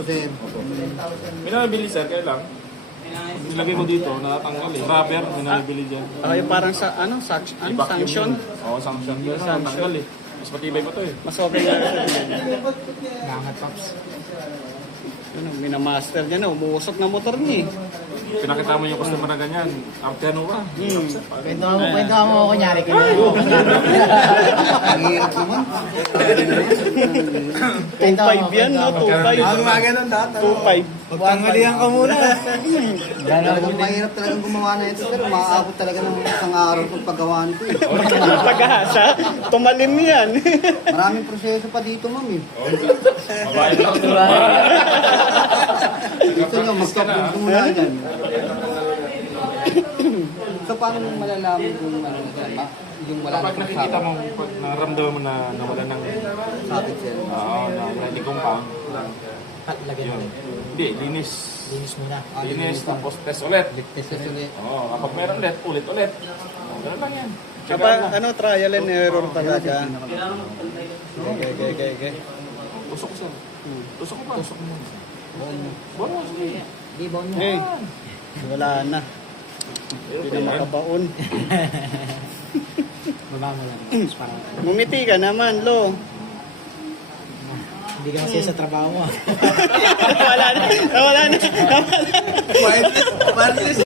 ito, sir. May nabili sir, kaya lang. Nilagay ko dito, natatanggal eh. Rubber, may nabili dyan. Yung parang sa, sanction? Oo, sanction. Natanggal eh. Mas matibay pa to eh. Mas okay nga. Nangat, Pops. Minamaster niya na, umuusok na motor niya eh. Pinakita mo yung customer na ganyan. Artiano ka. Kwento mo ako, kunyari. Ang hirap naman. 2.5 yan, no? 2.5. Ang mga ganun dati. 2.5. Pagkangalihan ka muna. Talagang mahirap talagang gumawa na ito, pero maaabot talaga ng isang araw kung paggawaan ko eh. Pag-asa, tumalim yan. Maraming proseso pa dito, ma'am eh. Babae lang. Gusto nyo, mag-stop muna dyan. So, paano mo malalaman kung ano na dyan? Yung wala Kapag na nakikita mo, pag naramdaman mo na nawala ng sabit sir. Oo, na hindi kumpang. Lagyan Yun. Hindi, linis. Linis muna. Linis, tapos test ulit. Test ulit. Oo, kapag meron ulit, ulit. Ganun lang yan. Kapag trial and error talaga. Okay. Usok ko sir. Usok ko pa. Usok mo. Bonus. Di ba mo? Eh, wala na. Hindi na makabaon. Baba mo lang. Mumiti ka naman, Lo. Hindi ka masaya sa trabaho mo. Wala na. Wireless.